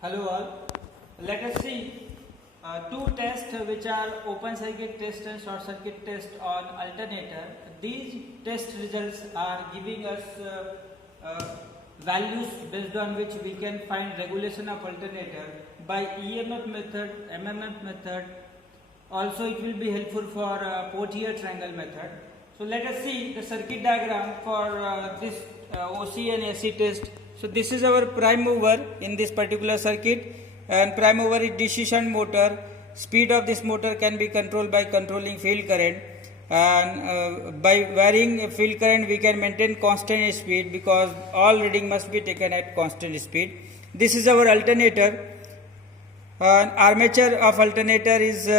Hello all. Let us see two tests which are open circuit test and short circuit test on alternator. These test results are giving us values based on which we can find regulation of alternator by EMF method, MMF method. Also it will be helpful for Portier triangle method. So let us see the circuit diagram for this OC and AC test. So this is our prime mover in this particular circuit, and prime mover is DC shunt motor. Speed of this motor can be controlled by controlling field current, and by varying field current we can maintain constant speed because all reading must be taken at constant speed. This is our alternator. Armature of alternator is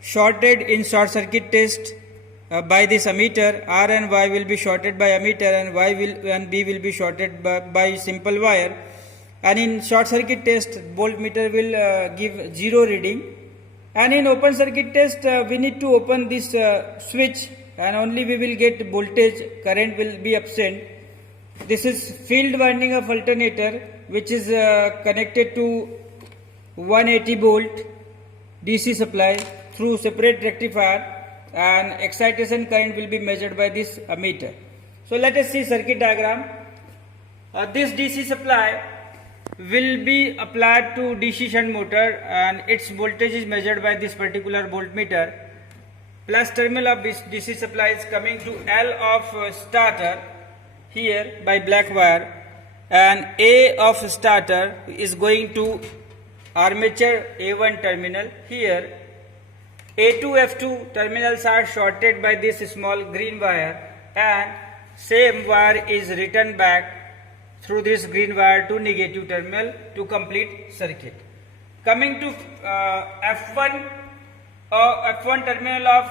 shorted in short circuit test by this ammeter. R and Y will be shorted by ammeter, and B will be shorted by simple wire. And in short circuit test, voltmeter will give 0 reading. And in open circuit test, we need to open this switch, and only we will get voltage. Current will be absent. This is field winding of alternator, which is connected to 180 volt DC supply through separate rectifier, and excitation current will be measured by this ammeter. So let us see circuit diagram. This DC supply will be applied to DC shunt motor, and its voltage is measured by this particular voltmeter. Plus terminal of this DC supply is coming to L of starter here by black wire, and A of starter is going to armature A1 terminal here. A2, F2 terminals are shorted by this small green wire, and same wire is returned back through this green wire to negative terminal to complete circuit. Coming to F1 terminal of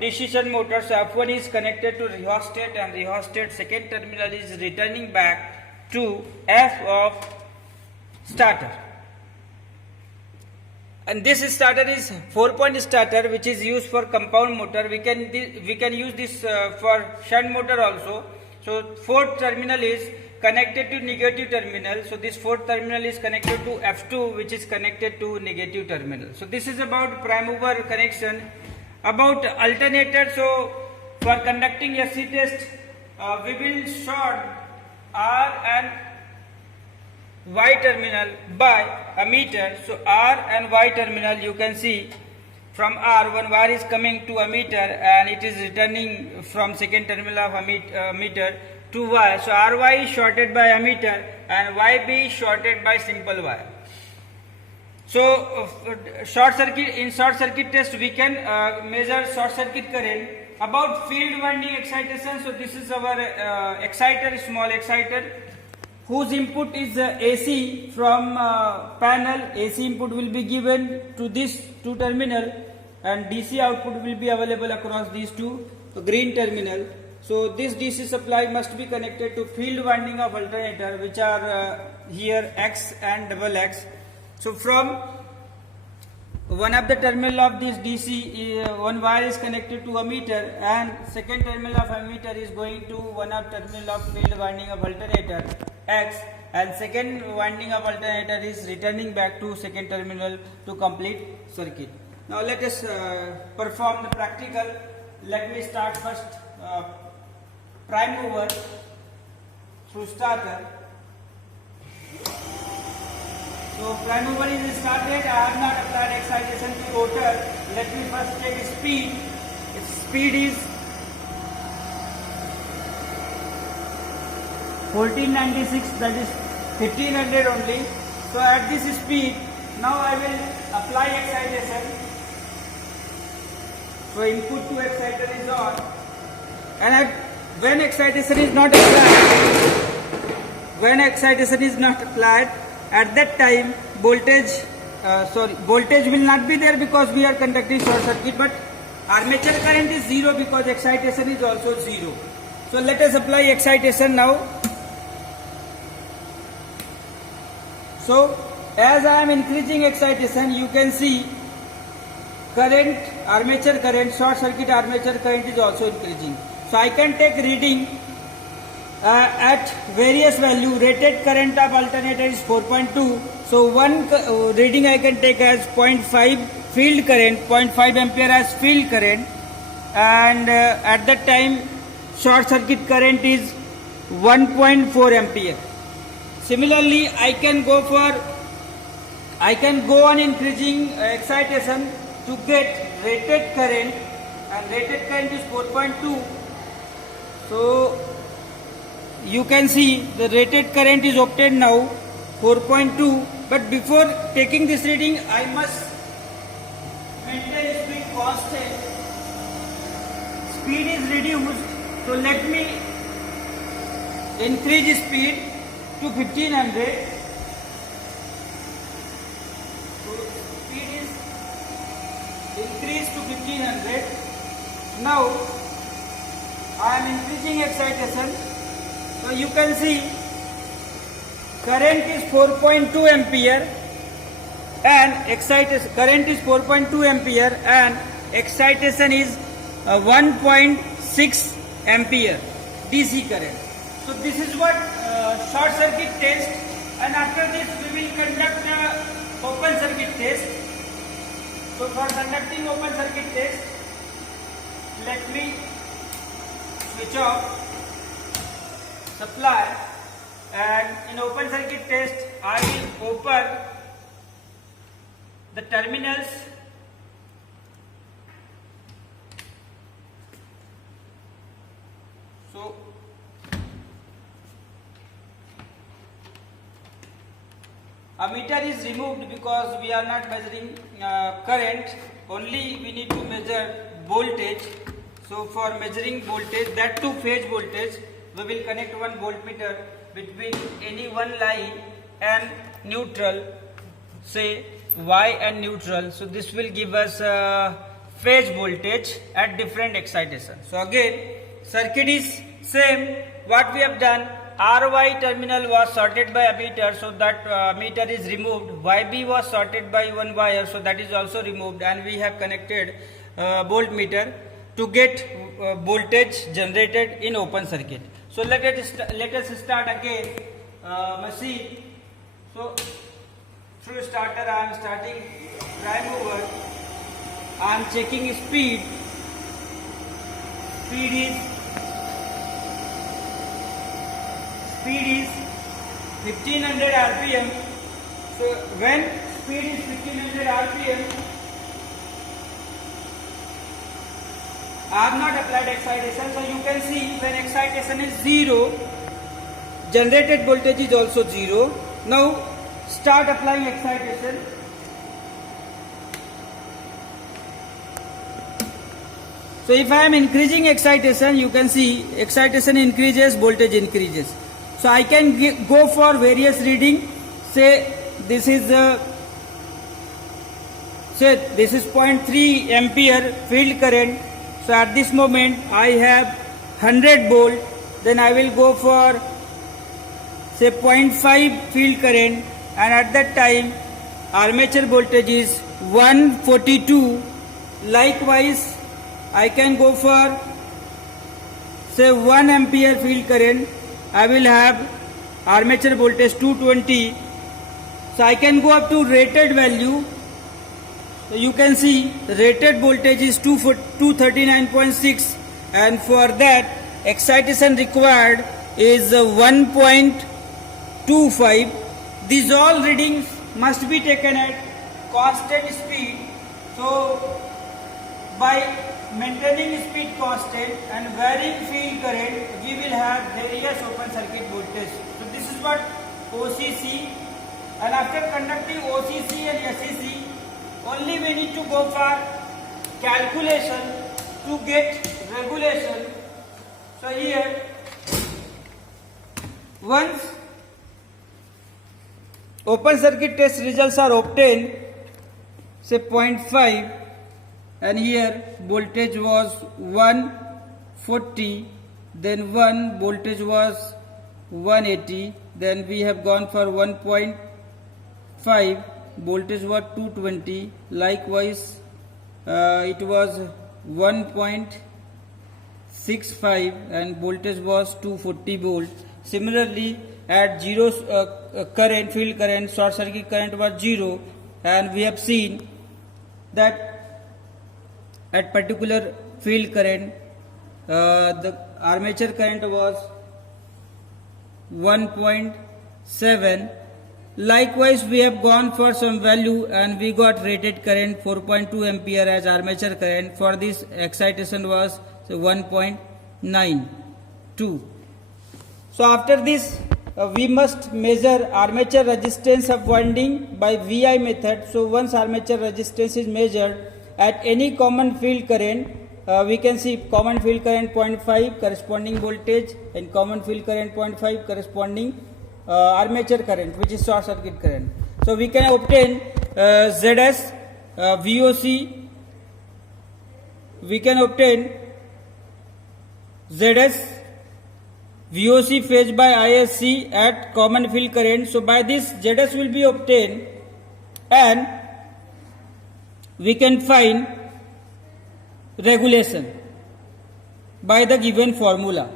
DC shunt motor, so F1 is connected to rheostat, and rheostat second terminal is returning back to F of starter. And this starter is 4-point starter, which is used for compound motor. We can use this for shunt motor also. So fourth terminal is connected to negative terminal. So this fourth terminal is connected to F2, which is connected to negative terminal. So this is about prime mover connection. About alternator, so for conducting AC test, we will short R and Y terminal by ammeter. So R and Y terminal, you can see from R one wire is coming to ammeter, and it is returning from second terminal of ammeter to Y. So RY is shorted by ammeter and YB is shorted by simple wire. So in short circuit test we can measure short circuit current. About field winding excitation, so this is our exciter, small exciter, whose input is AC from panel. AC input will be given to this two terminal, and DC output will be available across these two green terminal. So this DC supply must be connected to field winding of alternator, which are here X and double X. So from one of the terminal of this DC, one wire is connected to ammeter, and second terminal of ammeter is going to one of terminal of field winding of alternator X, and second winding of alternator is returning back to second terminal to complete circuit. Now let us perform the practical. Let me start first prime mover through starter. So prime mover is started. I have not applied excitation to rotor. Let me first check speed. Its speed is 1496, that is 1500 only. So at this speed, now I will apply excitation. So input to exciter is on, and when excitation is not applied, at that time voltage will not be there because we are conducting short circuit, but armature current is 0 because excitation is also 0. So let us apply excitation now. So as I am increasing excitation, you can see current, armature current, short circuit armature current is also increasing. So I can take reading at various value. Rated current of alternator is 4.2. So one reading I can take as 0.5 field current, 0.5 ampere as field current, and at that time short circuit current is 1.4 ampere. Similarly, I can go on increasing excitation to get rated current, and rated current is 4.2. So you can see the rated current is obtained now 4.2, but before taking this reading I must maintain speed constant. Speed is reduced, so let me increase speed to 1500. So speed is increased to 1500. Now I am increasing excitation. So you can see current is 4.2 ampere and excitation current is 4.2 ampere and excitation is 1.6 ampere DC current. So this is what short circuit test, and after this we will conduct open circuit test. So for conducting open circuit test, let me switch off supply, and in open circuit test I will open the terminals so ammeter is removed because we are not measuring current, only we need to measure voltage. So for measuring voltage, that too phase voltage, we will connect one voltmeter between any one line and neutral, say Y and neutral. So this will give us phase voltage at different excitation. So again circuit is same. What we have done, RY terminal was sorted by ammeter, so that ammeter is removed. YB was sorted by one wire, so that is also removed, and we have connected voltmeter to get voltage generated in open circuit. So let us start again machine. So through starter I am starting prime mover. I am checking speed. Speed is 1500 rpm. So when speed is 1500 rpm, I have not applied excitation. So you can see when excitation is 0, generated voltage is also 0. Now start applying excitation. So if I am increasing excitation, you can see excitation increases, voltage increases. So I can go for various reading. Say this is 0.3 ampere field current. So at this moment I have 100 volt. Then I will go for say 0.5 field current, and at that time armature voltage is 142. Likewise I can go for say 1 ampere field current. I will have armature voltage 220. So I can go up to rated value. So you can see the rated voltage is 239.6, and for that excitation required is 1.25. These all readings must be taken at constant speed. So by maintaining speed constant and varying field current, we will have various open circuit voltage. So this is what OCC, and after conducting OCC and SCC, only we need to go for calculation to get regulation. So here, once open circuit test results are obtained, say 0.5, and here voltage was 140, then one voltage was 180, then we have gone for 1.5, voltage was 220, likewise it was 1.5, 65 and voltage was 240 volts. Similarly, at zero current, field current, short circuit current was 0, and we have seen that at particular field current, the armature current was 1.7. Likewise, we have gone for some value and we got rated current 4.2 ampere as armature current. For this, excitation was 1.92. So after this, we must measure armature resistance of winding by VI method. So once armature resistance is measured at any common field current, we can see common field current 0.5 corresponding voltage and common field current 0.5 corresponding armature current, which is short circuit current. So we can obtain ZS, VOC, we can obtain ZS, VOC phase by ISC at common field current. So by this ZS will be obtained and we can find regulation by the given formula.